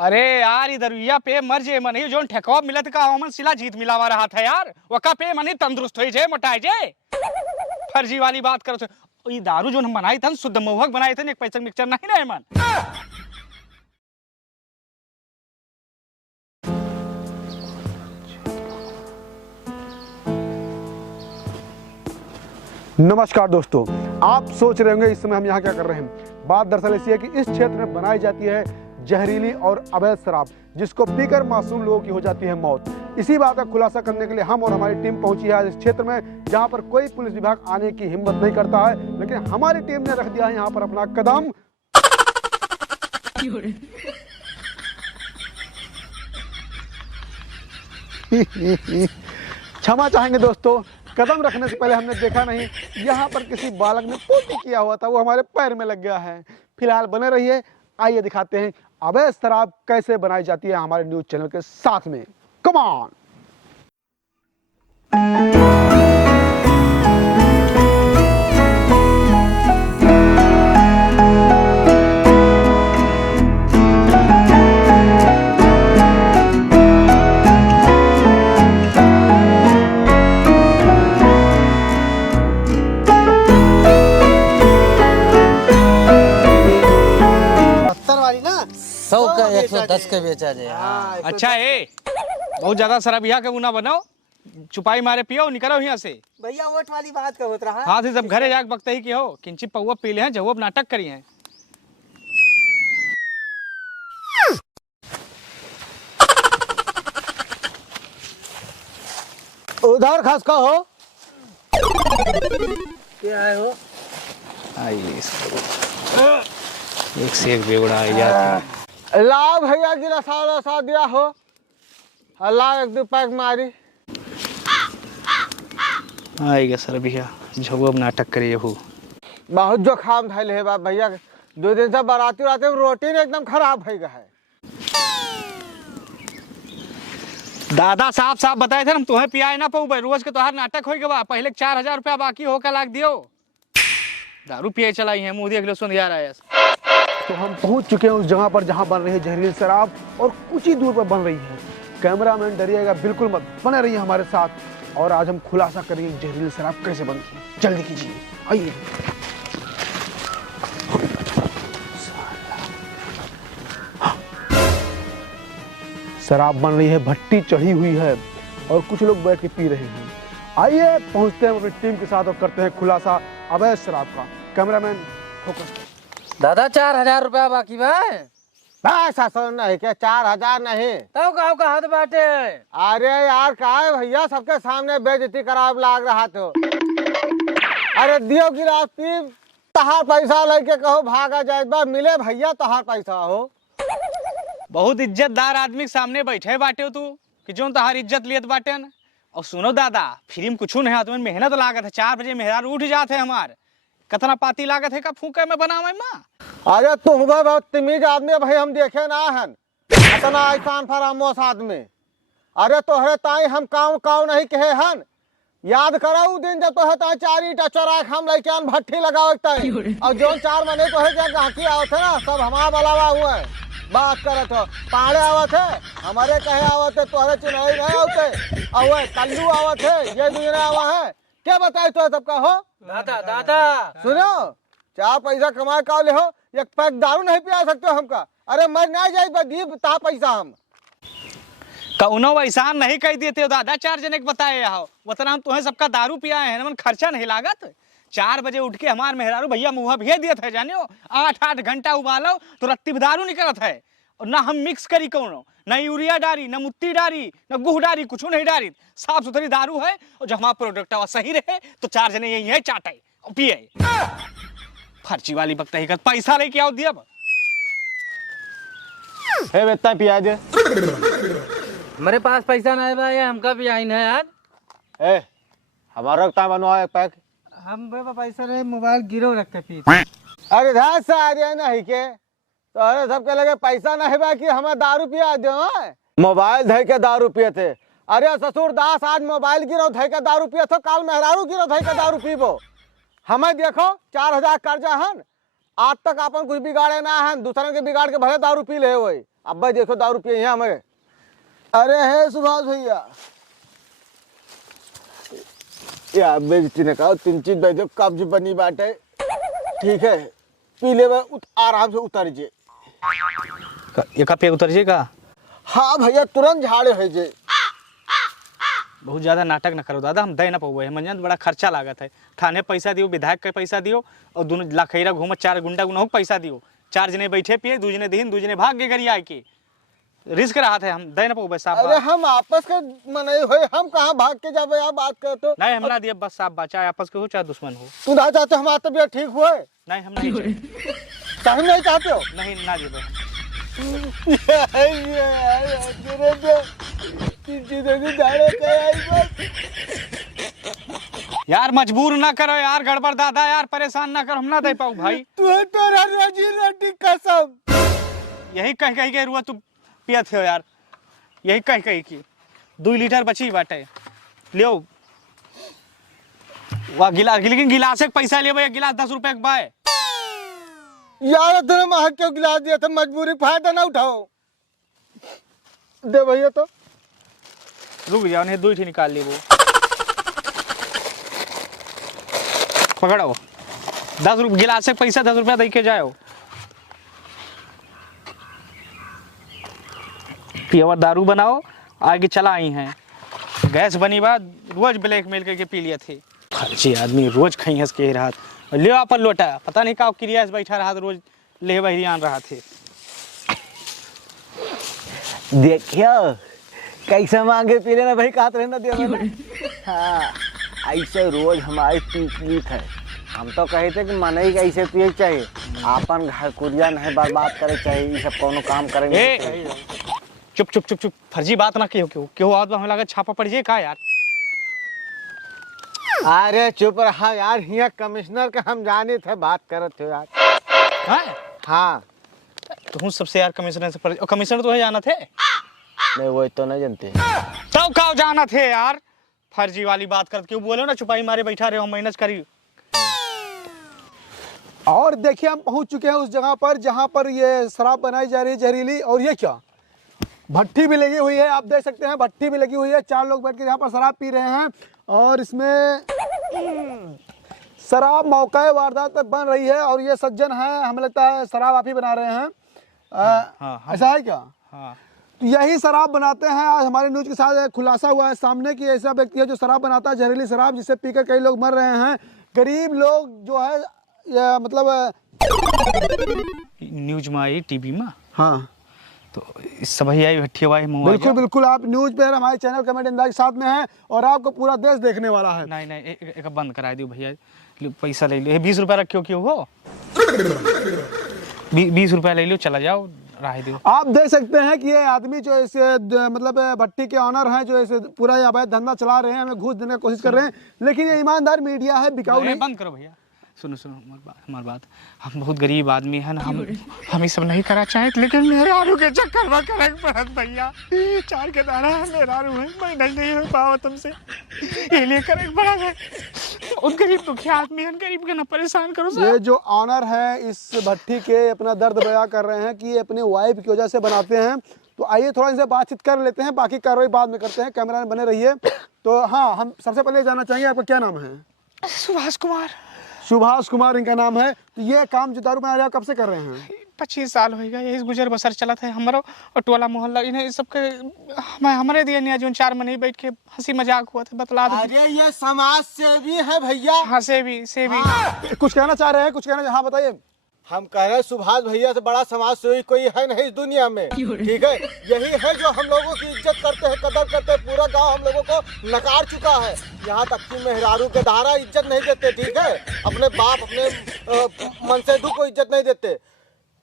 अरे यार इधर पे मर जे मन जो ठेकवा मिलत का हमन सिला जीत मिलावा रहा था यार वका पे मनी तंदुरुस्त होई जे मोटाई जे फर्जी वाली बात करो तो ये दारू जो हम बनाई थन शुद्ध मोहक बनाए थे एक पैसा मिक्सचर नहीं ना मन। नमस्कार दोस्तों, आप सोच रहे होंगे इस समय हम यहाँ क्या कर रहे हैं। बात दरअसल ऐसी है कि इस क्षेत्र में बनाई जाती है जहरीली और अवैध शराब, जिसको पीकर मासूम लोगों की हो जाती है मौत। इसी बात का खुलासा करने के लिए हम और हमारी टीम पहुंची है इस क्षेत्र में, जहां पर कोई पुलिस विभाग आने की हिम्मत नहीं करता है, लेकिन हमारी टीम ने रख दिया है यहाँ पर अपना कदम। क्षमा चाहेंगे दोस्तों, कदम रखने से पहले हमने देखा नहीं, यहाँ पर किसी बालक ने पोटी किया हुआ था, वो हमारे पैर में लग गया है। फिलहाल बने रहिए, आइए दिखाते हैं अवैध शराब कैसे बनाई जाती है हमारे न्यूज चैनल के साथ में। Come on. सौ का 110 का बेचा जाए। अच्छा ए बहुत ज्यादा शराब यहाँ के ना बनाओ, चुपाई मारे पियो निकलो यहाँ से। भैया वोट वाली बात का होत रहा। हाँ से सब घरे जाके बकते ही कि हो किंची पौवा पी ले हैं जब नाटक करी हैं। उधर खस का हो क्या है हो? आइए एक से एक बेवड़ा आई जाती। ला भैया गिरा सा दिया हो, अल्लाह एक दो पैक मारी। आएगा सर भैया झगो नाटक करिए हो। बहुत जोखाम धैल है बाप भैया, 2 दिन से बाराती में रोटी ने एकदम खराब हो गया है। दादा साहब साहब बताए थे हम तुम्हें पियाए ना पाऊ भाई, रोज के तोहार नाटक हो गया। पहले 4000 रुपया बाकी होकर लाग दियो, दारू पिए चलाई है मुँह देख लो सुन यार आया। तो हम पहुंच चुके हैं उस जगह पर जहां बन रही है जहरीली शराब, और कुछ ही दूर पर बन रही है। कैमरामैन डरिएगा बिल्कुल मत, बने रहिए हमारे साथ और आज हम खुलासा करेंगे जहरीली शराब कैसे बनती है। जल्दी कीजिए, आइए। शराब बन रही है, भट्टी चढ़ी हुई है और कुछ लोग बैठ के पी रहे हैं। आइए पहुंचते हैं अपनी टीम के साथ और करते हैं खुलासा अवैध शराब का। Cameraman focus. दादा 4000 रुपया बाकी बा। ऐसा सर नहीं क्या 4000 नहीं तब गाँव का हाथ बाटे। अरे यार का है भैया, सबके सामने बेइज्जती कराब लाग रहा तो। अरे दियो गिलास पी, तहार पैसा लेके कहो भागा जाए बा, मिले भैया तहार पैसा हो। बहुत इज्जतदार आदमी के सामने बैठे बाटे तू कि जो तहार इज्जत लियत बाटे न। और सुनो दादा, फ्री में कुछ नहीं हाथ में मेहनत लागत है। 4 बजे मेहरार उठ जाते हैं हमार, कितना पाती लागत है का फूके में बनावे माँ। अरे तुम बहुत तमीज आदमी भाई, हम देखे ना हन इतना ऐसान फरामोश आदमी। अरे तोहरे ताई हम काऊ नहीं कहे हन, याद करो दिन जब तोहे ताई 4 ईंटा चौराहे हम लेके भट्ठी लगावे ताई, और जो 4 महीने तोहे क्या गांठी आवत है ना सब हमारा बलावा हुआ है। बात करत हो पाड़े आवत है, हमारे कहे आवत है, तोहरे चुनाई नहीं आवते और कल्लू आवत है, ये दूसरे आवा है। क्या बताए तो सबका हो दादा दादा सुनो, 4 पैसा कमाए का ले हो, एक पैक दारू नहीं पिया सकते हो हमका। अरे मर ना जाए दीप ता पैसा हम कौनो वैसा नहीं कह देते हो दादा। 4 जने के बताए हो उतना हम तुम्हें सबका दारू पिया है, मन खर्चा नहीं लागत। 4 बजे उठ के हमार मेहरारू भैया मुँह भेज दिए थे जानियो, 8 घंटा उबालो तो रत्ती दारू निकलत है। और ना हम मिक्स करी कौनो, न यूरिया डारी, न मुत्ती डारी, न गुह डारी, कुछ नहीं डारी, साफ सुथरी दारू है। और जब हमारा प्रोडक्ट सही रहे तो 4 जने यही है चाटे और पिए। फर्जी वाली बकता ही कर, पैसा लेके आओ दिया है बेटा पिया दे। हमारे पास पैसा नहीं बा, ये हमका भी आई है यार। ए हमारा ता बनवा एक पैक। हम पैसा नहीं, मोबाइल गिरो रखते पी। अरे धास से आ रहे नहीं के तो अरे सबके लगे पैसा नहीं बा कि हमें दारू पिया दो। मोबाइल धै के दारू पिए थे। अरे ससुर दास आज मोबाइल गिरो धै के दारू पिए थे, काल मेहरारू गिरो धै के दारू पीबो। हमें देखो 4000 कर्जा हन, आज तक अपन कुछ बिगाड़े ना है, दूसरे के बिगाड़ के भले दारू पी ले वही। अब भाई देखो दारू पिए हैं हमें। अरे है सुभाष भैया या बेइज्जती ने कहा 3 चीज दे दो, कब्ज बनी बात है, ठीक है पी ले आराम से उतर जे। एक पे उतर जेगा। हाँ भैया तुरंत झाड़े है जे। बहुत ज्यादा नाटक न करो दादा, हम दे ना पाओ है मंजन, बड़ा खर्चा लागत है। थाने पैसा दियो, विधायक के पैसा दियो, और दोनों लखैरा घूमत 4 गुंडा गुना पैसा दियो। 4 जने बैठे पिए, 2 जने दिन 2 जने भाग गए गरिया के। रिस्क रहा था, हम दे ना पाओ साहब। अरे हम आपस के मने हुए, हम कहाँ भाग के जाबे यार, बात कर तो नहीं हम ना दिए बस साहब, चाहे आपस के हो चाहे दुश्मन हो। तू ना चाहते हमारा तबियत ठीक हुए? नहीं हम नहीं कहीं नहीं चाहते हो? नहीं ना दिए यार, मजबूर ना करो यार, गड़बड़ दादा यार, परेशान ना करो, हम ना दे पाऊ भाई। तू तो रोजी रोटी कसम। यही कह के रुआ तू पियत हो यार, यही कह की 2 लीटर बची बाटे लियो। वाह गिलास, लेकिन गिलास एक पैसा लियो भैया, गिलास 10 रुपए के बाय। यार इतने महंग क्यों गिलास दिया था, मजबूरी फायदा ना उठाओ। दे भैया तो रुक जाओ, नहीं 2 ही निकाल ली वो। पकड़ो 10 रुपये गिलास से पैसा 10 रुपया दे के जाओ। पियवर दारू बनाओ, आगे चला आई हैं। गैस बनी बात, रोज ब्लैक मेल करके पी लिए थे। खर्चे आदमी रोज खई हंस के रहा, ले अपन लोटा, पता नहीं का क्रिया से बैठा रहा, रोज ले बहरी आन रहा थे। देखियो कैसे मांगे पी लेना भाई, कहते रहना दे। हाँ ऐसे रोज हमारी पीत है। हम तो कहे थे कि मन ही कैसे पिए चाहिए, अपन घर कुरिया नहीं बर्बाद करे चाहिए, ये सब कोनो काम करेंगे। चुप चुप चुप चुप, फर्जी बात ना क्यों आवाज में हमें लगा छापा पड़ जाए का यार। अरे चुप रहा यार, यहाँ कमिश्नर के हम जाने थे, बात करते हो यार। हाँ तो हूँ सबसे यार कमिश्नर से कमिश्नर तो है जाना थे। नहीं वो तो नहीं जानते, तो कहाँ जाना थे यार, फर्जी वाली बात कर क्यों बोलो ना, छुपाई मारे बैठा रहे हो, मेहनत करी। और देखिए हम पहुंच चुके हैं उस जगह पर जहां पर ये शराब बनाई जा रही है जहरीली, और ये क्या भट्टी भी लगी हुई है, आप देख सकते हैं भट्टी भी लगी हुई है। 4 लोग बैठ के यहाँ पर शराब पी रहे हैं, और इसमें शराब मौका वारदात पर बन रही है, और ये सज्जन है, हमें लगता है शराब आप ही बना रहे हैं। ऐसा है क्या? हाँ तो यही शराब बनाते हैं। आज हमारे न्यूज के साथ खुलासा हुआ है सामने कि ऐसा व्यक्ति है जो शराब बनाता है, जहरीली शराब, जिसे पीकर कई लोग मर रहे हैं। गरीब लोग जो है मतलब न्यूज में आई, टीवी में। हाँ तो इस सब ही आई भट्टी हुआ है। बिल्कुल बिल्कुल, आप न्यूज पे हमारे चैनल कमेंट अंदाज के साथ में है, और आपको पूरा देश देखने वाला है। नहीं एक बंद करा दियो भैया, पैसा ले लो, 20 रुपया रखियो क्यों हो, 20 रुपया ले लो, चला जाओ, राह दो। आप देख सकते हैं कि ये आदमी जो इसे मतलब भट्टी के ऑनर हैं, जो इसे पूरा ये अवैध धंधा चला रहे हैं, हमें घूस देने की कोशिश कर रहे हैं, लेकिन ये ईमानदार मीडिया है, बिकाऊ नहीं। बंद करो भैया, सुनो हमारी बात, हम बहुत गरीब आदमी है ना, हम ये सब नहीं करा चाहे, लेकिन मेरे आलू के चक्कर में करक पड़त भैया, 4 के दाना है मेरा आलू है, मैं नहीं हो पावा तुमसे, ये लिए करक पड़ा है। उन गरीब दुखिया आदमी है, गरीब के ना परेशान करो। ये जो ऑनर है इस भट्टी के अपना दर्द बयां कर रहे हैं कि ये अपने वाइफ की वजह से बनाते हैं। तो आइए थोड़ा इनसे बातचीत कर लेते हैं, बाकी कार्रवाई बाद में करते हैं, कैमरा में बने रहिए। तो हाँ, हम सबसे पहले जानना चाहेंगे आपका क्या नाम है? सुभाष कुमार। सुभाष कुमार इनका नाम है। तो ये काम जो दारू बना रहे हैं कब से कर रहे हैं? 25 साल हो गया, यही गुजर बसर चला था हमारा, और टोला मोहल्ला इन्हें सबके हमारे दिए नहीं, जो 4 महीने बैठ के हंसी मजाक हुआ था, बतला दो। अरे ये समाज सेवी है भैया। हाँ से भी कुछ कहना चाह रहे हैं, कुछ कहना? हाँ बताइए। हम कह रहे हैं सुभाष भैया से बड़ा समाज सेवी कोई है नहीं इस दुनिया में, ठीक है? यही है जो हम लोगों की इज्जत करते हैं, कदर करते हैं। पूरा गांव हम लोगों को नकार चुका है, यहाँ तक कि मेहरारू के धारा इज्जत नहीं देते, ठीक है? अपने बाप अपने मनसेधु को इज्जत नहीं देते।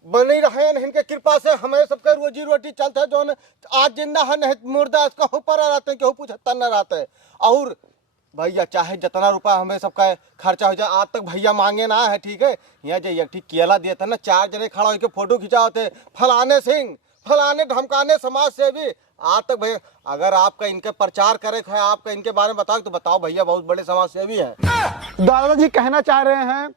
बनी रहे इनके कृपा से हमें सबके रोजी रोटी चलता है, जो आज जिंदा है नहीं मुर्दा, इसका ऊपर रहते हैं, केहू पूछता न रहते हैं। और भैया चाहे जितना रुपया हमें सबका खर्चा हो जाए, आज तक भैया मांगे ना है, ठीक है? यहाँ जो एक केला दिया था ना, 4 जने खड़ा होकर फोटो खिंचाते, फलाने सिंह फलाने धमकाने समाज सेवी। आज तक भैया अगर आपका इनके प्रचार करे है, आपका इनके बारे में बताओ तो बताओ भैया बहुत बड़े समाज सेवी है। दादाजी कहना चाह रहे हैं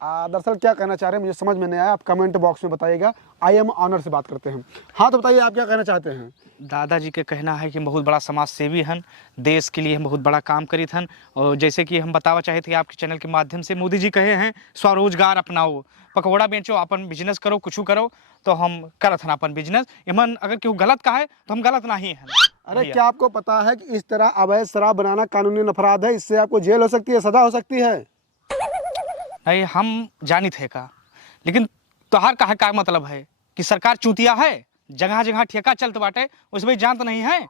दरअसल क्या कहना चाह रहे हैं मुझे समझ में नहीं आया, आप कमेंट बॉक्स में बताइएगा। आई एम ऑनर से बात करते हैं। हाँ तो बताइए आप क्या कहना चाहते हैं। दादाजी के कहना है कि बहुत बड़ा समाज सेवी हन, देश के लिए हम बहुत बड़ा काम करी हन। और जैसे कि हम बतावा चाहे थे आपके चैनल के माध्यम से, मोदी जी कहे हैं स्वरोजगार अपनाओ, पकौड़ा बेचो, अपन बिजनेस करो, कुछ करो। तो हम करत हन अपन बिजनेस। एमन अगर केहू गलत का है तो हम गलत नहीं है। अरे क्या आपको पता है कि इस तरह अवैध शराब बनाना कानूनी अपराध है, इससे आपको जेल हो सकती है, सजा हो सकती है। नहीं हम जानी थे का, लेकिन तोहार का है का मतलब है कि सरकार चूतिया है, जगह जगह ठेका चलते बाटे, उसमें जान तो नहीं है।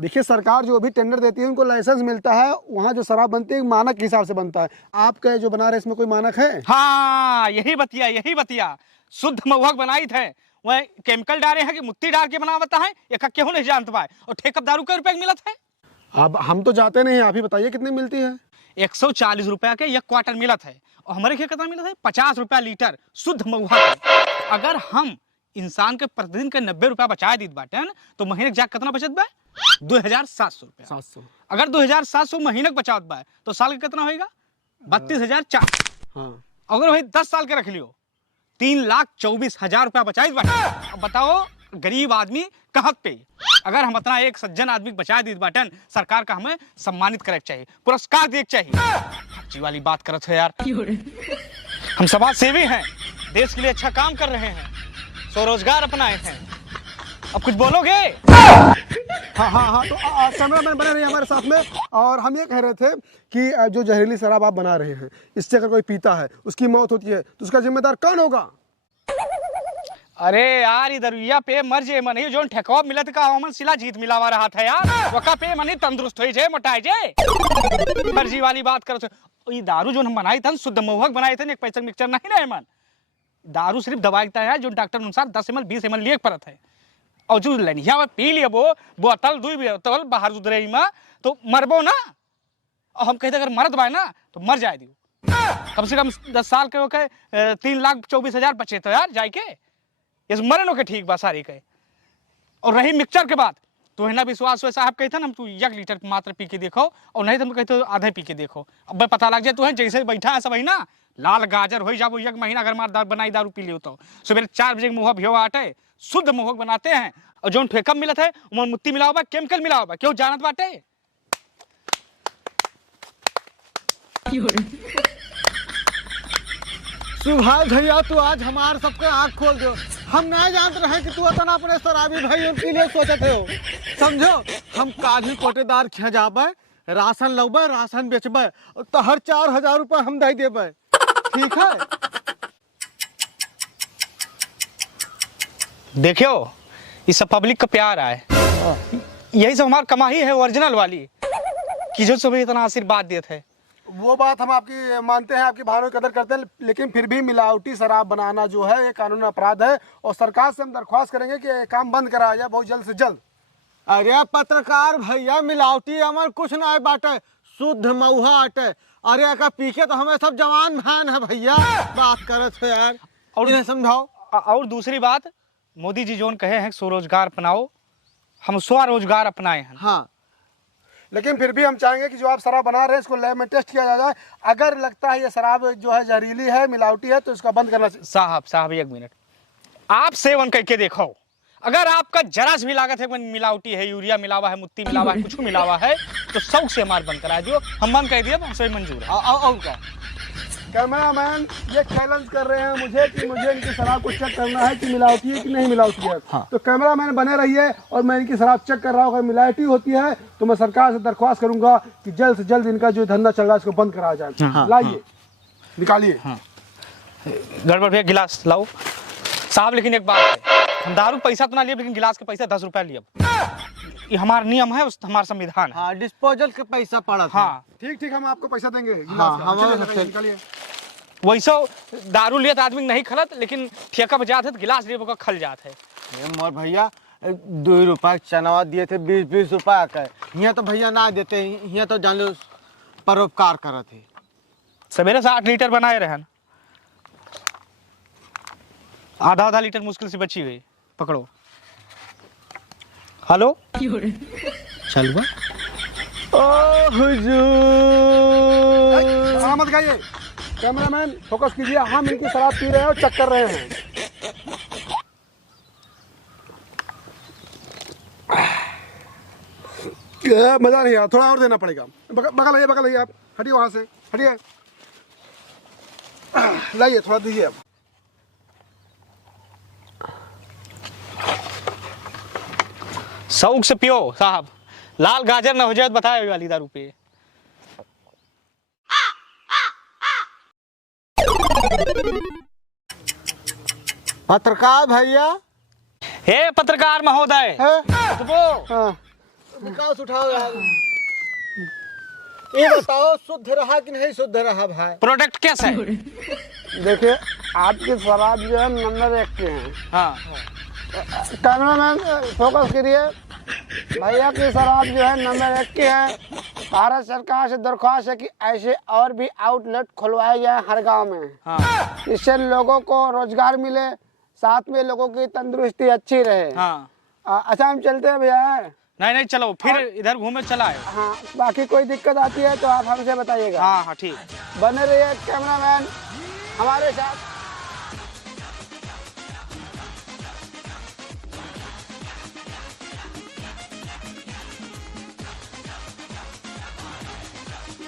देखिए सरकार जो भी टेंडर देती है उनको लाइसेंस मिलता है, वहाँ जो शराब बनती है मानक के हिसाब से बनता है। आपका जो बना रहे इसमें कोई मानक है? हाँ यही बतिया शुद्ध महुआ बनाई थे, वह केमिकल डाले हैं कि मुत्ती डाल के बनावता है, एक क्यों नहीं जानता पाए। और ठेका दारू के रुपए मिलत है। अब हम तो जाते नहीं हैं, आप ही बताइए कितनी मिलती है। 140 रुपया के एक क्वार्टर मिलत है। और हमारे क्या कितना मिलत है? 50 रुपया लीटर शुद्ध महुआ के। अगर हम इंसान के प्रतिदिन के 90 रुपया बचा दी बाटे तो महीने जाके कितना बचत बा? 2700 रुपया। 700। अगर 2700 महीने के बचावत बा तो साल का कितना होगा? 32,400। हाँ अगर वही 10 साल के रख लियो 3,24,000 रुपया बचाई बाटे। अब बताओ गरीब आदमी कहाँ पे? अगर हम अपना एक सज्जन आदमी बचा दी बाटन, सरकार का हमें सम्मानित करे चाहिए, पुरस्कार दे चाहिए। अच्छी वाली बात करत है यार। हम समाज सेवी हैं, देश के लिए अच्छा काम कर रहे हैं, स्वरोजगार अपनाए हैं। अब कुछ बोलोगे? हाँ तो कैमरामैन बने रहिए हमारे साथ में। और हम ये कह रहे थे कि जो जहरीली शराब आप बना रहे हैं, इससे अगर कोई पीता है, उसकी मौत होती है, तो उसका जिम्मेदार कौन होगा? अरे यार इधर पे मर जे मन जो ठेकवा मिलत का हमन सिला जीत मिलावा रहा था यार, वका पे मनी तंदुरुस्त होई जे, मोटाई जे। मर्जी वाली बात करत हो। ये दारू जो हम बनाई थन शुद्ध महुआ बनाए थे, एक पैसा मिक्सचर नहीं ना मन। दारू सिर्फ दवाई का है जो डॉक्टर अनुसार 10 ml 20 ml लिए परत है। और जो लनिया पी लिए वो बोतल 2 बोतल बाहर उधरे में तो मरबो ना। और हम कहते अगर मरद बाय ना तो मर जाए दियो। कम से कम 10 साल के होके 3,24,000 बचे तो यार जाए के इस मरनो के ठीक बा सारी के। और रही मिक्सचर के बात तो है ना विश्वास हुए साहब कहते हम तू 1 लीटर मात्र पी के देखो, और नहीं तो हम कहते आधे पी के देखो। अब पता लग जाए तो है जैसे बैठा है सब है ना लाल गाजर हो जाबो 1 महीना अगर मार बनाई दारू पी लियो तो सवेरे 4 बजे मुँह भियो आटे शुद्ध मुँह बनाते हैं। और जो ठेकम मिलत है वो मुत्ती मिलाओ बा, केमिकल मिलाओ बा, क्यों जानत बाटे। सुभाष भैया तू आज हमारे सबके आँख खोल दो। हम नहीं जानते रहे कि तू इतना अपने शराबी भाई उनके लिए सोचते हो। समझो हम काजी कोटेदार खिजाबे, राशन लबे, राशन बेचबे, तो हर 4,000 रुपया हम दे देबे, ठीक है? देखियो ये सब पब्लिक का प्यार है, यही सब हमारी कमाई है ओरिजिनल वाली कि जो सब इतना आशीर्वाद देते हैं। वो बात हम आपकी मानते हैं, आपकी भावनाओं की कदर करते हैं, लेकिन फिर भी मिलावटी शराब बनाना जो है ये कानूनी अपराध है। और सरकार से हम दरख्वास्त करेंगे कि ये काम बंद कराया जाए बहुत जल्द से जल्द। अरे पत्रकार भैया मिलावटी अमर कुछ ना बाटे, शुद्ध महुआ आटे। अरे का पीके तो हमें सब जवान भान है भैया, बात करत हो यार। और इन्हें समझाओ। और दूसरी बात मोदी जी जोन कहे हैं स्वरोजगार अपनाओ, हम स्वरोजगार अपनाए हैं। हाँ लेकिन फिर भी हम चाहेंगे कि जो आप शराब बना रहे हैं इसको लैब में टेस्ट किया जाए। अगर लगता है ये शराब जो है जहरीली है, मिलावटी है, तो इसका बंद करना चाहिए। साहब 1 मिनट, आप सेवन करके देखो, अगर आपका जरा भी लागत है मिलावटी है, यूरिया मिलावा है, मुत्ती मिलावा है, कुछ मिलावा है, तो शौक से हमारे बंद करा दियो, हम बंद कर दिए, हमसे मंजूर है। और क्या कैमरामैन ये चैलेंज कर रहे हैं मुझे कि मुझे इनकी शराब को चेक करना है कि मिलावटी है कि नहीं मिलावटी है। हाँ। तो कैमरामैन बने रहिए और मैं इनकी शराब चेक कर रहा हूँ। अगर मिलावटी होती है तो मैं सरकार से दरख्वास्त करूंगा कि जल्द से जल्द इनका जो धंधा चल रहा है इसको बंद कराया जाए। हाँ। लाइए निकालिए। गड़बड़ भैया गिलास लाओ साहब। लेकिन एक बात है, हम दारू पैसा तो ना लिए, लेकिन गिलास के पैसे 10 रुपया लिए। ये हमारा नियम है, हमारा संविधान है। हाँ डिस्पोजल के पैसा पड़ा था। हाँ ठीक हम आपको पैसा देंगे। हाँ, हमारे निकालिए। वैसे दारू लिया तो आदमी नहीं खलत, लेकिन ठेका बजात है तो गिलास लिए खल जात है। मोर भैया 2 रुपया चनवा दिए थे 20-20 रुपया का। यहाँ तो भैया ना देते, यहाँ तो जान लो परोपकार करत थे। सवेरे से 8 लीटर बनाए रहन, आधा लीटर मुश्किल से बची गई। पकड़ो। हेलो चल बा। ओ हुजूर मत गाइए। कैमरामैन फोकस कीजिए, हम इनकी शराब पी रहे हैं और चेक कर रहे हैं। मजा नहीं आया, थोड़ा और देना पड़ेगा। बगल आइए आप, हटिए वहां से, हटिए, लाइए थोड़ा दीजिए आप। शौक से पियो साहब, लाल गाजर न हो जाए तो बताए वाली दारू पे। पत्रकार भैया हे पत्रकार महोदय, हाँ, विकास उठाओ यार। ये बताओ शुद्ध रहा कि नहीं शुद्ध रहा भाई? प्रोडक्ट कैसा है? देखिए आपकी शराब जो है नंबर 1 की है। हाँ, कैमरामैन फोकस करिए, भैया की शराब जो है नंबर 1 की है। भारत सरकार से दरख्वास्त है कि ऐसे और भी आउटलेट खुलवाए जाए हर गांव में। हाँ, इससे लोगों को रोजगार मिले, साथ में लोगों की तंदुरुस्ती अच्छी रहे। हाँ। अच्छा हम चलते हैं भैया। नहीं चलो, फिर इधर घूमे चला है। हाँ, बाकी कोई दिक्कत आती है तो आप हमसे बताइएगा। हाँ ठीक। बने रहिए कैमरामैन हमारे साथ।